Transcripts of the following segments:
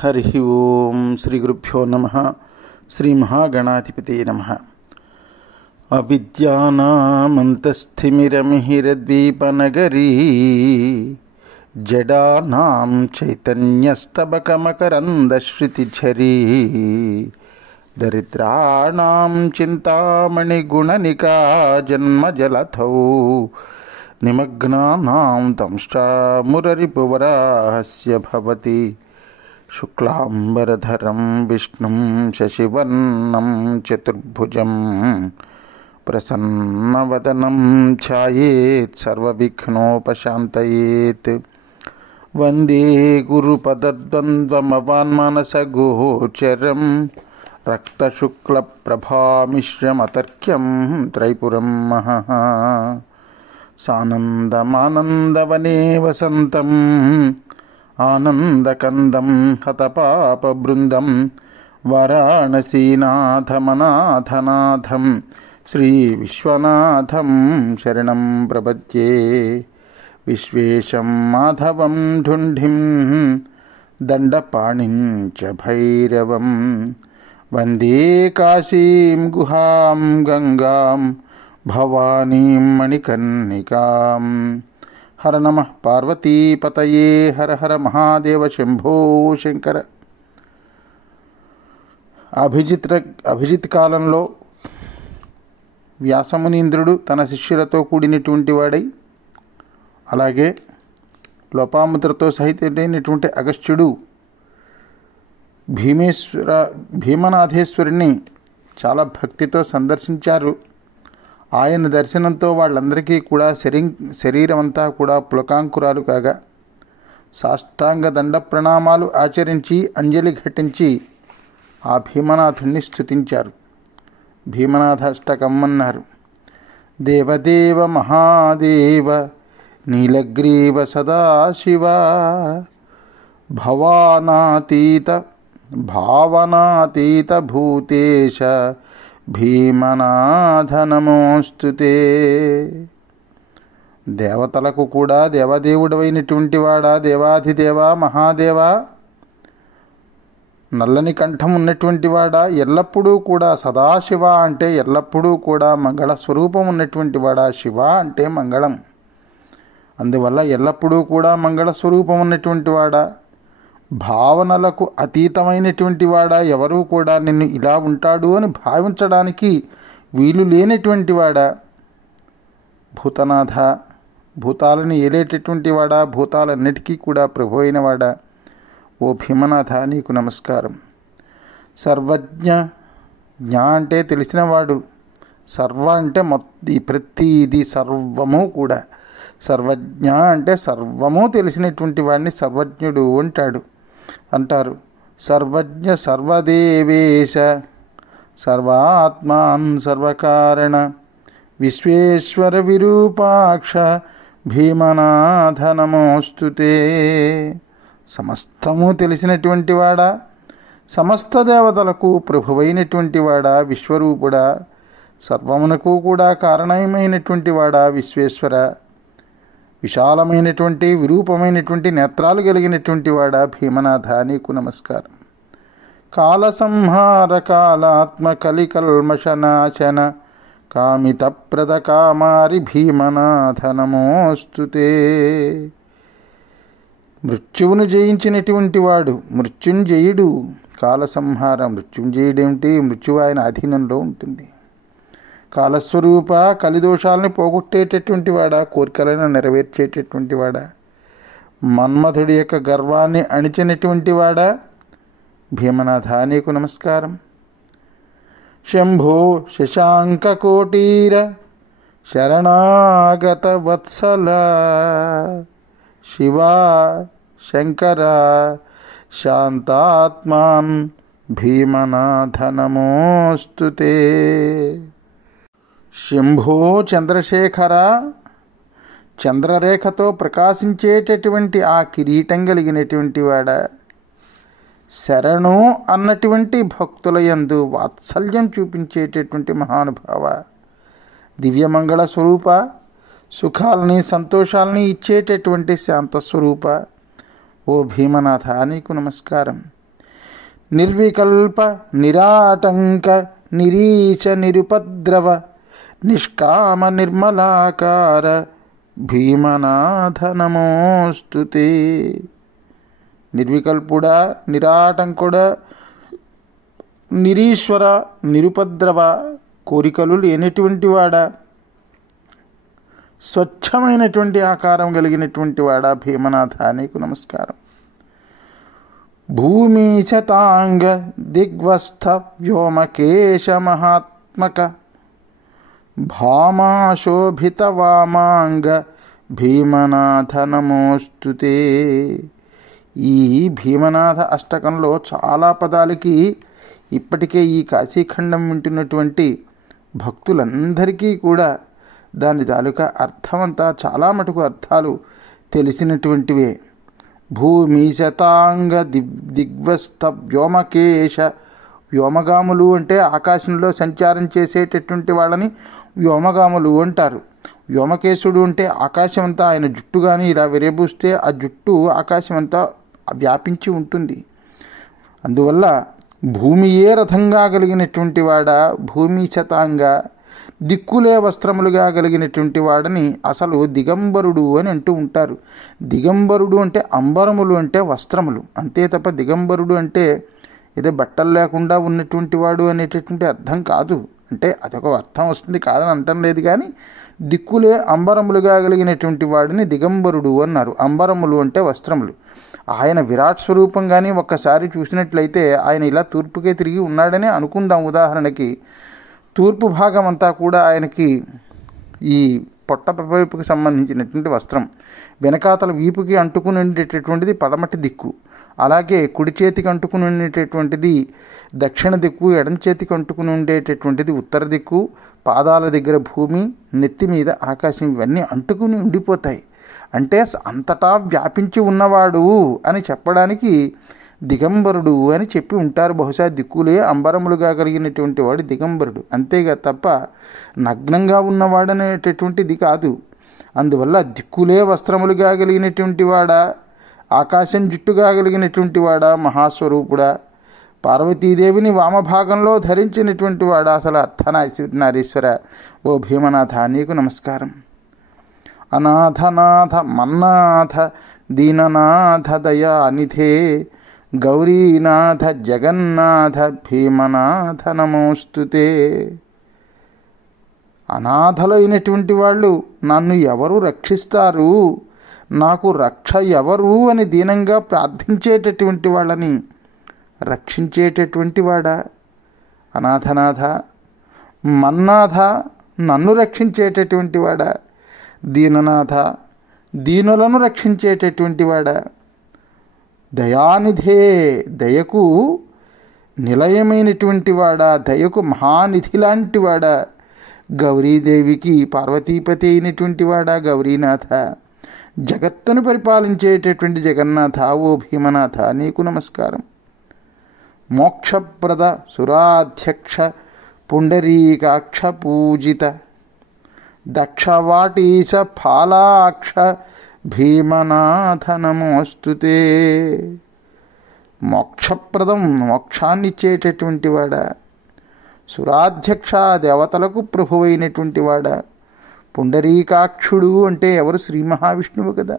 హరి ఓం శ్రీ గురుభ్యో నమః. శ్రీ మహాగణాధిపతయే నమః. అవిద్యానామంతస్థిమిరమిహిరద్వీపనగరీ జడానాం చైతన్యస్తబకమకరందశ్రుతిఝరీ దరిద్రాణాం చింతామణిగుణనికా జన్మజలధౌ నిమగ్నానాం తంష్టామురరిపువరాహస్య భవతి. శుక్లాంబరధరం విష్ణుం శశివర్ణం చతుర్భుజం ప్రసన్నవదనం ఛాయేత్ సర్వవిఘ్నోపశాంతయేత్. వందే గురుపదద్వంద్వమవాన్మానసగోచరం రక్తశుక్లప్రభామిశ్రమతర్క్యం త్రైపురం మహః. సానందమానందవనే వసంతం ఆనందకందం హతపాపబృందం వారాణసీనాథమనాథనాథం శ్రీవిశ్వనాథం శరణం ప్రపద్యే. విశ్వేశం మాధవం ఢుంఢిం దండపాణిం చ భైరవం వందే కాశీం గుహాం గంగాం భవానీం మణికర్ణికాం. హర నమః పార్వతీపతయే. హర హర మహాదేవ శంభో శంకర. అభిజిత్ కాలంలో వ్యాసమునీంద్రుడు తన శిష్యులతో కూడినటువంటి వాడై, అలాగే లోపాముద్రతో సహితమైనటువంటి అగస్త్యుడు భీమనాథేశ్వరుని చాలా భక్తితో సందర్శించారు. ఆయన దర్శనంతో వాళ్ళందరికీ కూడా శరీరం అంతా కూడా పులకాంకురాలు కాగా సాష్టాంగ దండ ప్రణామాలు ఆచరించి అంజలి ఘటించి ఆ భీమనాథుణ్ణి స్తుతించారు. భీమనాథాష్టకం అన్నారు. దేవదేవ మహాదేవ నీలగ్రీవ సదాశివ భావనాతీత భూతేశ భీమనాథ నమోస్తుతే. దేవతలకు కూడా దేవదేవుడవైనటువంటి వాడా, దేవాధిదేవా మహాదేవా, నల్లని కంఠం ఉన్నటువంటి వాడా, ఎల్లప్పుడూ కూడా సదాశివ అంటే ఎల్లప్పుడూ కూడా మంగళ స్వరూపం ఉన్నటువంటి వాడా, శివ అంటే మంగళం, అందువల్ల ఎల్లప్పుడూ కూడా మంగళ స్వరూపం ఉన్నటువంటి వాడా, భావనలకు అతీతమైనటువంటి వాడా, ఎవరూ కూడా నిన్ను ఇలా ఉంటాడు అని భావించడానికి వీలు లేనటువంటి వాడా, భూతనాథ, భూతాలను ఏలేటటువంటి వాడా, భూతాలన్నిటికీ కూడా ప్రభు అయిన వాడా, ఓ భీమనాథ నీకు నమస్కారం. సర్వజ్ఞ, జ్ఞ అంటే తెలిసినవాడు, సర్వ అంటే ప్రతిది సర్వము కూడా, సర్వజ్ఞ అంటే సర్వము తెలిసినటువంటి వాడిని సర్వజ్ఞుడు అంటారు. సర్వజ్ఞ సర్వదేవేశ సర్వాత్మాన్ సర్వకారణ విశ్వేశ్వర విరూపాక్ష భీమనాథ నమోస్తుతే. సమస్తము తెలిసినటువంటి వాడా, సమస్త దేవతలకు ప్రభువైనటువంటి వాడా, విశ్వరూపుడా, సర్వమునకు కూడా కారణమైనటువంటి వాడా, విశ్వేశ్వర, విశాలమైనటువంటి విరూపమైనటువంటి నేత్రాలు కలిగినటువంటి వాడా, భీమనాథ నీకు నమస్కారం. కాల సంహార కాలాత్మ కలికల్మషనాశన కామిత ప్రద కామారి భీమనాథ నమోస్తుతే. మృత్యువును జయించినటువంటి వాడు మృత్యుంజయుడు. కాల సంహార, మృత్యుంజయుడేమిటి? మృత్యువు ఆయన అధీనంలో ఉంటుంది. కాలస్వరూప, కలిదోషాలని పోగొట్టేటటువంటి వాడా, కోరికలను నెరవేర్చేటటువంటి వాడా, మన్మధుడి యొక్క గర్వాన్ని అణిచినటువంటి వాడా, భీమనాథ నీకు నమస్కారం. శంభో శశాంకకోటీర శరణాగత వత్సల శివ శంకర శాంతాత్మాన్ భీమనాథ నమోస్తుతే. శంభో చంద్రశేఖర, చంద్రరేఖతో ప్రకాశించేటటువంటి ఆ కిరీటం కలిగినటువంటి వాడా, శరణు అన్నటువంటి భక్తుల యందు వాత్సల్యం చూపించేటటువంటి మహానుభావ, దివ్యమంగళ స్వరూప, సుఖాలని సంతోషాలని ఇచ్చేటటువంటి శాంతస్వరూప, ఓ భీమనాథ నీకు నమస్కారం. నిర్వికల్ప నిరాటంక నిరీచ నిరుపద్రవ నిష్కామ నిర్మలాకార భీమనాథ నమోస్తుతే. నిర్వికల్పుడా, నిరాటంకుడా, నిరీశ్వర, నిరుపద్రవ, కోరికలు లేనటువంటి వాడా, స్వచ్ఛమైనటువంటి ఆకారం కలిగినటువంటి వాడా భీమనాథ నీకు నమస్కారం. భూమీచతాంగ దిగ్వస్థ వ్యోమకేశ మహాత్మక భామాశోభిత వామాంగ భీమనాథ నమోస్తుతే. ఈ భీమనాథ అష్టకంలో చాలా పదాలకి ఇప్పటికే ఈ కాశీఖండం వింటున్నటువంటి భక్తులందరికీ కూడా దాని తాలూకా అర్థమంతా చాలా మటుకు అర్థాలు తెలిసినటువంటివే. భూమి శతాంగ దిగ్వస్థ వ్యోమకేశ. వ్యోమగాములు అంటే ఆకాశంలో సంచారం చేసేటటువంటి వాళ్ళని వ్యోమగాములు అంటారు. వ్యోమకేశుడు అంటే ఆకాశం అంతా, ఆయన జుట్టు కానీ ఇలా విరబూస్తే ఆ జుట్టు ఆకాశం అంతా వ్యాపించి ఉంటుంది. అందువల్ల భూమియే రథంగా కలిగినటువంటి వాడ భూమి శతాంగ, దిక్కులే వస్త్రములుగా కలిగినటువంటి వాడని అసలు దిగంబరుడు అని అంటూ ఉంటారు. దిగంబరుడు అంటే అంబరములు అంటే వస్త్రములు అంతే తప్ప దిగంబరుడు అంటే ఏదో బట్టలు లేకుండా ఉన్నటువంటి వాడు అనేటటువంటి అర్థం కాదు. అంటే అదొక అర్థం వస్తుంది, కాదని అంటం లేదు. కానీ దిక్కులే అంబరములుగా కలిగినటువంటి వాడిని దిగంబరుడు అన్నారు. అంబరములు అంటే వస్త్రములు. ఆయన విరాట్ స్వరూపం కానీ ఒక్కసారి చూసినట్లయితే ఆయన ఇలా తూర్పుకే తిరిగి ఉన్నాడని అనుకుందాం. ఉదాహరణకి తూర్పు భాగం అంతా కూడా ఆయనకి ఈ పొట్ట వైపుకి సంబంధించినటువంటి వస్త్రం, వెనకాతల వీపుకి అంటుకుని ఉండేటటువంటిది పడమటి దిక్కు, అలాగే కుడి చేతికి అంటుకుని ఉండేటటువంటిది దక్షిణ దిక్కు, ఎడం చేతికి అంటుకుని ఉండేటటువంటిది ఉత్తర దిక్కు, పాదాల దగ్గర భూమి, నెత్తి మీద ఆకాశం, ఇవన్నీ అంటుకుని ఉండిపోతాయి. అంటే అంతటా వ్యాపించి ఉన్నవాడు అని చెప్పడానికి దిగంబరుడు అని చెప్పి ఉంటారు. బహుశా దిక్కులే అంబరములుగా కలిగినటువంటి వాడు దిగంబరుడు, అంతేగా తప్ప నగ్నంగా ఉన్నవాడనేటటువంటిది కాదు. అందువల్ల దిక్కులే వస్త్రములుగా కలిగినటువంటి వాడా, ఆకాశం జుట్టుగా కలిగినటువంటి వాడా, మహాస్వరూపుడా, పార్వతీదేవిని వామభాగంలో ధరించినటువంటి వాడా, అసలు అర్థనారీశ్వర ఓ భీమనాథ నీకు నమస్కారం. అనాథనాథ మన్నాథ దీననాథ దయానిధే గౌరీనాథ జగన్నాథ భీమనాథ నమోస్తుతే. అనాథలైనటువంటి వాళ్ళు నన్ను ఎవరు రక్షిస్తారు, నాకు రక్ష ఎవరు అని దీనంగా ప్రార్థించేటటువంటి వాళ్ళని రక్షించేటటువంటి వాడా అనాథనాథ, మన్నాథ నన్ను రక్షించేటటువంటి వాడా, దీననాథ దీనులను రక్షించేటటువంటి వాడా, దయానిధే దయకు నిలయమైనటువంటి వాడా, దయకు మహానిధి లాంటి వాడా, గౌరీదేవికి పార్వతీపతి అయినటువంటి వాడా గౌరీనాథ, జగత్తును పరిపాలించేటటువంటి జగన్నాథ ఓ భీమనాథ నీకు నమస్కారం. మోక్షప్రద సురాధ్యక్ష పుండరీకాక్ష పూజిత దక్షవాటీశ ఫాలాక్ష భీమనాథ నమోస్తుతే. మోక్షప్రదం మోక్షాన్నిచ్చేటటువంటి వాడా, సురాధ్యక్ష దేవతలకు ప్రభువైనటువంటి వాడా, పుండరీకాక్షుడు అంటే ఎవరు? శ్రీ మహావిష్ణువు కదా.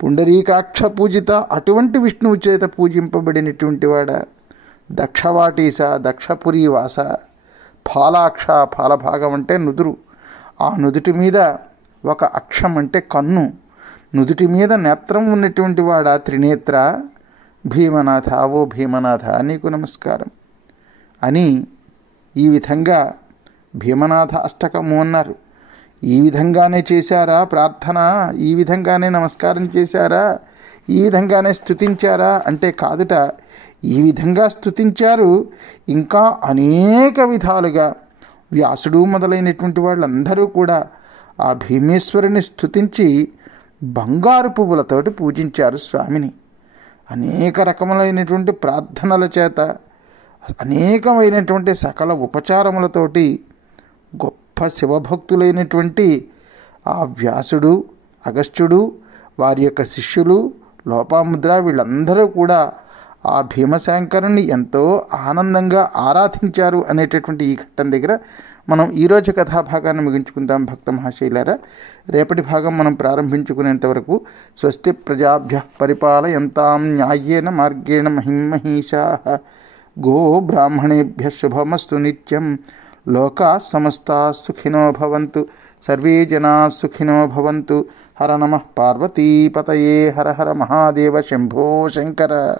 పుండరీకాక్ష పూజిత అటువంటి విష్ణువు చేత పూజింపబడినటువంటి వాడా, దక్షవాటీస దక్షపురి వాస, ఫాలాక్ష ఫాలభాగం అంటే నుదురు, ఆ నుదుటి మీద ఒక అక్షం అంటే కన్ను, నుదుటి మీద నేత్రం ఉన్నటువంటి వాడా త్రినేత్ర భీమనాథ ఓ భీమనాథ నీకు నమస్కారం అని ఈ విధంగా భీమనాథ అష్టకము అన్నారు. ఈ విధంగానే చేశారా ప్రార్థన, ఈ విధంగానే నమస్కారం చేశారా, ఈ విధంగానే స్తుతించారా అంటే కాదుట. ఈ విధంగా స్తుతించారు. ఇంకా అనేక విధాలుగా వ్యాసుడు మొదలైనటువంటి వాళ్ళందరూ కూడా ఆ భీమేశ్వరుని స్తుతించి బంగారు పువ్వులతోటి పూజించారు స్వామిని. అనేక రకములైనటువంటి ప్రార్థనల చేత, అనేకమైనటువంటి సకల ఉపచారములతోటి గొప్ప శివభక్తులైనటువంటి ఆ వ్యాసుడు, అగస్త్యుడు, వారి యొక్క శిష్యులు, లోపాముద్ర వీళ్ళందరూ కూడా ఆ భీమశంకరుణ్ణి ఎంతో ఆనందంగా ఆరాధించారు అనేటటువంటి ఈ ఘట్టం దగ్గర మనం ఈరోజు కథాభాగాన్ని ముగించుకుందాం. భక్త మహాశైలారా, రేపటి భాగం మనం ప్రారంభించుకునేంత వరకు స్వస్తి ప్రజాభ్య పరిపాలయంతాం న్యాయేన మార్గేణ మహిమహీషాః గో బ్రాహ్మణేభ్య శుభమస్తు నిత్యం. లోకా సమస్తా సుఖినో భవంతు. సర్వే జనా సుఖినో భవంతు. హర నమః పార్వతీపతయే. హర హర మహాదేవ శంభో శంకర.